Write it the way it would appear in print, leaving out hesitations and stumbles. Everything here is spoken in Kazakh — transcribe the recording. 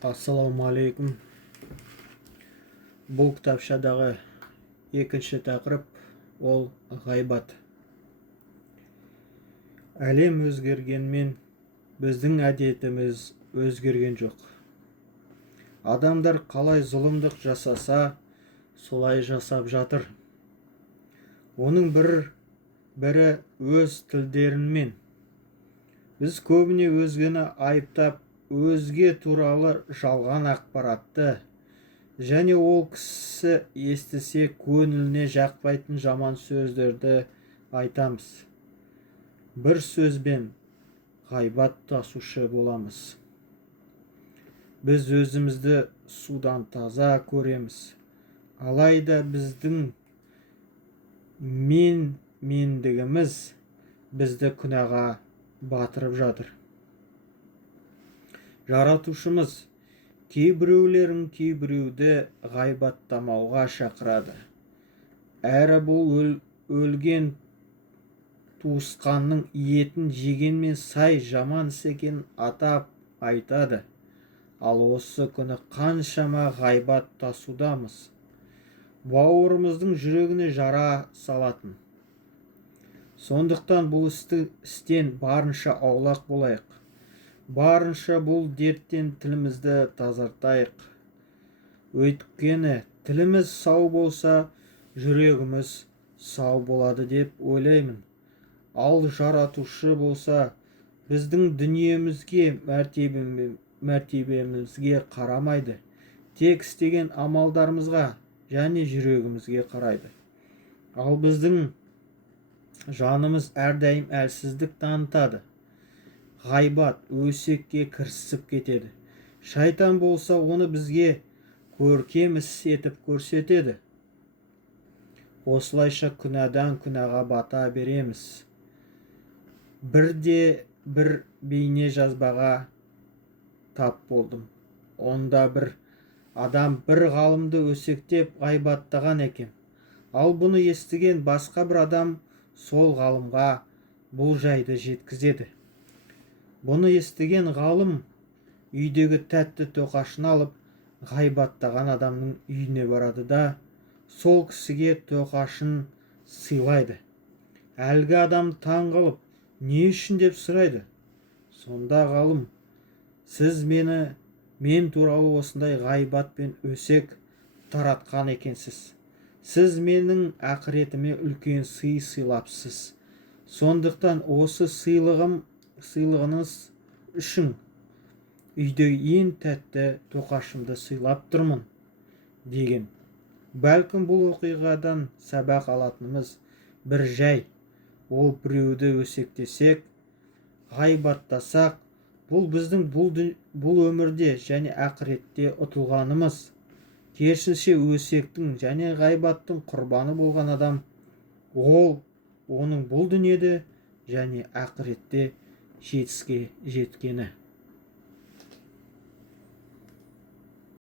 Ассалаумағалейкум. Бұл кітапшадағы екінші тақырып ол ғайбат. Әлем өзгергенмен біздің әдетіміз өзгерген жоқ. Адамдар қалай зұлымдық жасаса, солай жасап жатыр. Оның бірі өз тілдерінмен. Біз көбіне өзгені айыптап, өзге туралы жалған ақпаратты және ол кісі естісе көңіліне жақпайтын жаман сөздерді айтамыз. Бір сөзбен ғайбат тасушы боламыз. Біз өзімізді судан таза көреміз. Алайда біздің мендігіміз бізді күнәға батырып жатыр. Жаратушымыз кейбіреулерін кейбіреуді ғайбаттамауға шақырады. Әрі бұл өлген туысқанның етін жегенмен сай жаман іс екенін атап айтады. Ал осы күні қаншама ғайбат тасудамыз. Бауырымыздың жүрегіне жара салатын. Сондықтан бұл істен барынша аулақ болайық. Барынша бұл дерттен тілімізді тазартайық. Өйткені тіліміз сау болса, жүрегіміз сау болады деп ойлаймын. Ал жаратушы болса, біздің дүниемізге, мәртебемізге қарамайды. Тек істеген амалдарымызға және жүрегімізге қарайды. Ал біздің жанымыз әрдайым әлсіздік танытады. Ғайбат өсекке кірісіп кетеді. Шайтан болса, оны бізге көркем іс етіп көрсетеді. Осылайша күнәдан күнәға бата береміз. Бір бейне жазбаға тап болдым. Онда бір адам бір ғалымды өсектеп ғайбаттаған екен. Ал бұны естіген басқа бір адам сол ғалымға бұл жайды жеткізеді. Бұны естіген ғалым үйдегі тәтті тоқашын алып, ғайбаттаған адамның үйіне барады да, сол кісіге тоқашын сыйлайды. Әлгі адам таң қалып, не үшін деп сұрайды. Сонда ғалым: сіз мен туралы осындай ғайбат пен өсек таратқан екенсіз. Сіз менің ақыретіме үлкен сый сыйлапсыз. Сондықтан осы сыйлығыңыз үшін үйдегі ең тәтті тоқашымды сыйлап тұрмын деген. Бәлкім бұл оқиғадан сабақ алатынымыз бір жай. Ол біреуді өсектесек, ғайбаттасақ, бұл біздің бұл өмірде және ақыретте ұтылғанымыз. Керісінше өсектің және ғайбаттың құрбаны болған адам, оның бұл дүниеде және ақыретте жетіске жеткені.